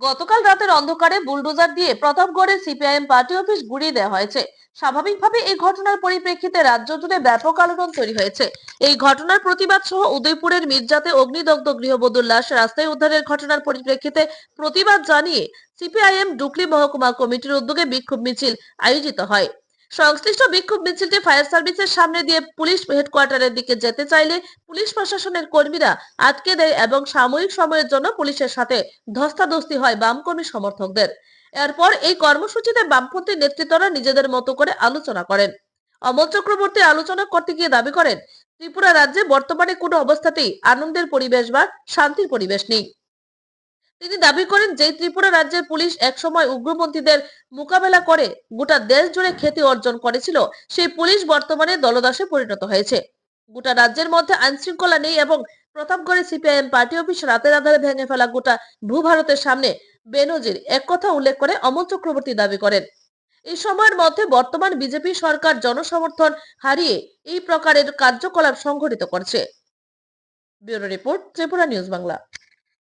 গতকাল রাতের অন্ধকারে বুলডোজার দিয়ে প্রতাপগড়ে সিপিআইএম পার্টি অফিস গুড়িয়ে দেওয়া হয়েছে। স্বাভাবিকভাবে এই ঘটনার পরিপ্রেক্ষিতে রাজ্য জুড়ে ব্যাপক আলোড়ন তৈরি হয়েছে। এই ঘটনার প্রতিবাদ সহ উদয়পুরের মির্জাতে অগ্নিদগ্ধ গৃহবধূর লাশ রাস্তায় উদ্ধারের ঘটনার পরিপ্রেক্ষিতে প্রতিবাদ জানিয়ে সিপিআইএম ডুকলি মহকুমা কমিটির উদ্যোগে বিক্ষোভ মিছিল আয়োজিত হয়। সংশ্লিষ্ট বিক্ষোভ মিছিলটি ফায়ার সার্ভিসের সামনে দিয়ে পুলিশ হেডকোয়ার্টারের দিকে যেতে চাইলে পুলিশ প্রশাসনের কর্মীরা আটকে দেয় এবং সাময়িক সময়ের জন্য পুলিশের সাথে ধস্তাধস্তি হয় বামকর্মী সমর্থকদের। এরপর এই কর্মসূচিতে বামপন্থী নেতৃত্বরা নিজেদের মতো করে আলোচনা করেন। অমল চক্রবর্তী আলোচনা করতে গিয়ে দাবি করেন, ত্রিপুরা রাজ্যে বর্তমানে কোনো অবস্থাতেই আনন্দের পরিবেশ বা শান্তির পরিবেশ নেই। তিনি দাবি করেন যে ত্রিপুরা রাজ্যের পুলিশ একসময় উগ্রপন্থীদের মোকাবেলা করে গোটা দেশ জুড়ে খ্যাতি অর্জন করেছিল। সেই পুলিশ বর্তমানে দলদাসে পরিণত হয়েছে। গোটা রাজ্যের মধ্যে আইন শৃঙ্খলা নেই এবং প্রতাপগড়ে সিপিআইএম পার্টি অফিস রাতের আধারে ভেঙে ফেলা গোটা ভূভারতের সামনে বেনজির এক কথা উল্লেখ করে অমল চক্রবর্তী দাবি করেন। এই সময়ের মধ্যে বর্তমান বিজেপি সরকার জনসমর্থন হারিয়ে এই প্রকারের কার্যকলাপ সংঘটিত করছে। Bureau report Tripura news Bangla.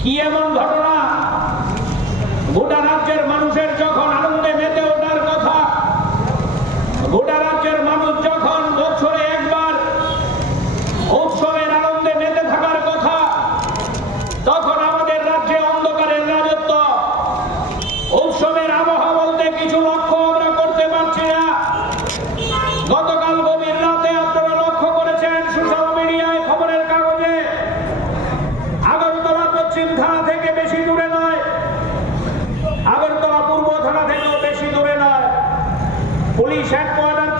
কি এমন ঘটনা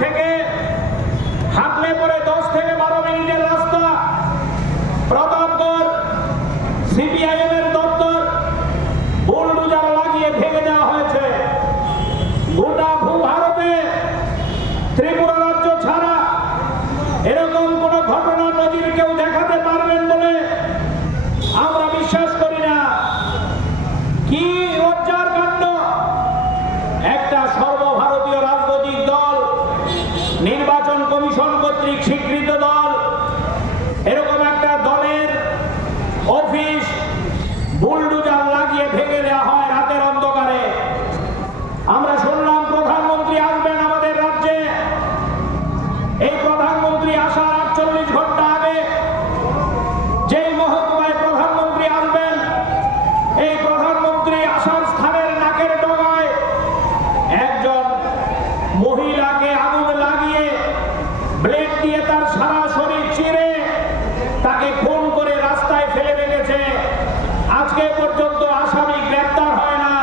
থেকে হাঁটলে পরে দশ থেকে বারো মিনিটের রাস্তা প্রতাপগড় সিপিআইএম এর দপ্তর বুলডুজার লাগিয়ে ভেঙে দেওয়া হয়েছে গোটা ভূভারতে ত্রিপুরা রাজ্য ছাড়া এরকম কোন ঘটনা নজির কেউ দেখাতে পারবেন বলে আমরা বিশ্বাস করি না কি লজ্জার কাণ্ড একটা সর্বভারতীয় রাজনৈতিক দল নির্বাচন কমিশন কর্তৃক স্বীকৃত দল এরকম একটা দলের অফিস বুলডুজার লাগিয়ে ভেঙে দেওয়া হয় রাতের অন্ধকারে আমরা শুনলাম প্রধানমন্ত্রী আসবেন আমাদের রাজ্যে এই প্রধানমন্ত্রী আসার আটচল্লিশ ঘণ্টা আগে যেই মহকুমায় প্রধানমন্ত্রী আসবেন এই প্রধানমন্ত্রী আসার স্থানের নাকের ডগায় একজন মহিলাকে আগুন লাগিয়ে ব্লেড দিয়ে তার সারা শরীর চিরে তাকে খুন করে রাস্তায় ফেলে রেখেছে আজকে পর্যন্ত আসামি গ্রেপ্তার হয় না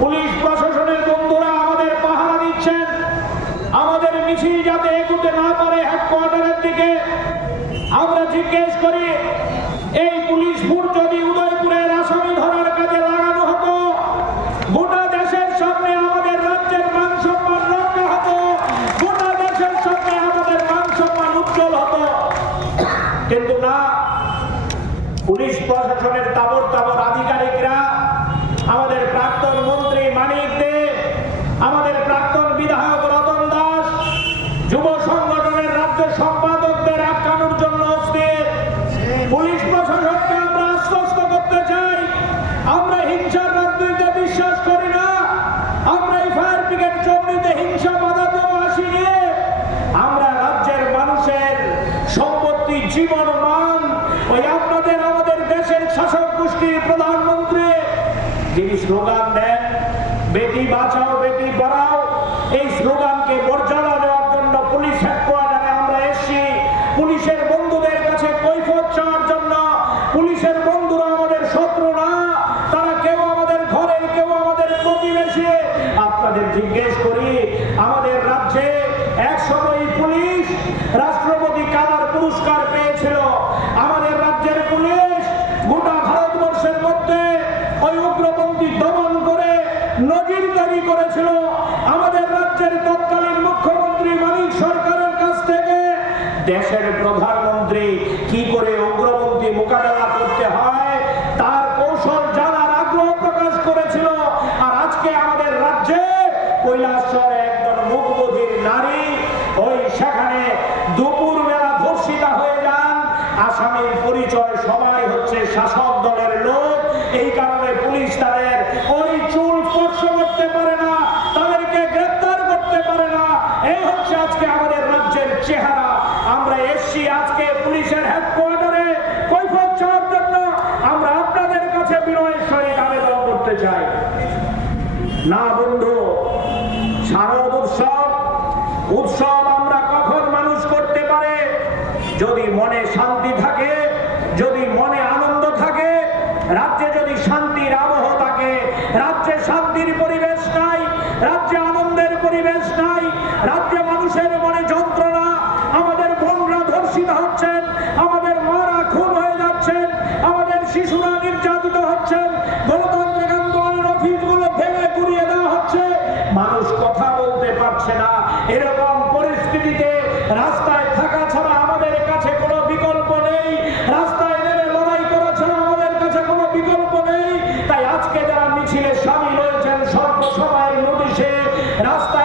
পুলিশ প্রশাসনের বন্ধুরা আমাদের পাহারা দিচ্ছেন আমাদের মিছিল যাতে এগুতে না পারে হেডকোয়ার্টারের দিকে আমরা জিজ্ঞেস করি, এই পুলিশ ভোট যদি উদয়পুরের আসামি ধরার কাজে লাগানো হতো, গোটা দেশের সামনে আমাদের রাজ্যের মান সম্মান রক্ষা হতো, গোটা দেশের সামনে আমাদের মান সম্মান উজ্জ্বল হতো। কিন্তু না, পুলিশ প্রশাসনের তাবর তাবর আধিকারিকরা আমাদের প্রাক্তন মন্ত্রী মানিক দে আমাদের প্রাক্তন বিধায়ক রতন দাস যুব সংগঠনের রাজ্য সম্পাদকদের আটকানোর জন্য অস্থির পুলিশ প্রশাসনকে আমরা আশ্বস্ত করতে চাই আমরা হিংসার রাজনীতিতে বিশ্বাস করি না আমরা এই ফায়ার ব্রিগেড চৌকিতে হিংসা বাধাতেও আসিনি আমরা রাজ্যের মানুষের সম্পত্তি জীবন মান। ওই আপনাদের, আমাদের দেশের শাসক গোষ্ঠীর প্রধানমন্ত্রী, যিনি স্লোগান দেন, বেটি বাঁচাও, বেটি পড়াও। এই স্লোগানকে মর্যাদা দেওয়ার জন্য পুলিশ হেডকোয়ার্টারে আমরা এসেছি। পুলিশের বন্ধুদের কাছে কৈফত চাওয়ার জন্য। পুলিশের বন্ধুরা আমাদের শত্রু না। তারা কেউ আমাদের ঘরের কেউ আমাদের প্রতিবেশী। আপনাদের জিজ্ঞেস করি, আমাদের রাজ্যে এক সময় পুলিশ রাষ্ট্রপতি কালার পুরস্কার পেয়েছিল আমাদের রাজ্যের পুলিশ করেছিল আমাদের রাজ্যের তৎকালীন মুখ্যমন্ত্রী মানিক সরকারের কাছ থেকে। দেশের প্রধানমন্ত্রী কি করে উগ্রপন্থী মোকাবেলা করতে হয়, তার কৌশল জানার আগ্রহ প্রকাশ করেছিল। আর আজকে আমাদের রাজ্যে কৈলাসরে একজন মুখবধির নারী, ওই সেখানে দুপুর বেলা ধর্ষিতা হয়ে যান। আসামির পরিচয় সবাই হচ্ছে শাসক দলের লোক এই কারণে পুলিশ তাদের ওই চুল স্পর্শ করতে পারে না তাদেরকে গ্রেফতার করতে পারে না এই হচ্ছে আজকে আমাদের রাজ্যের চেহারা আমরা এসছি আজকে পুলিশের হেডকোয়ার্টারে কৈফত চাওয়ার জন্য আমরা আপনাদের কাছে বিনয়ের সহিত আবেদন করতে চাই। না বন্ধু, শারদ উৎসব উৎসব আমরা কখন মানুষ করতে পারে? যদি মনে শান্তি থাকে, যদি মনে আনন্দ থাকে, রাজ্যে যদি শান্তির আবহ থাকে, রাজ্যে শান্তির পরিবেশ নাই, রাজ্যে ভেঙে গুড়িয়ে দেওয়া হচ্ছে। মানুষ কথা বলতে পারছে না। এরকম পরিস্থিতিতে রাস্তায় থাকা ছাড়া আমাদের কাছে কোনো বিকল্প নেই। রাস্তায় নেমে লড়াই করা ছাড়া আমাদের কাছে কোনো বিকল্প নেই। তাই আজকে যারা মিছিলে সামিল হয়েছেন, সর্বসভায় নোটিশে রাস্তায়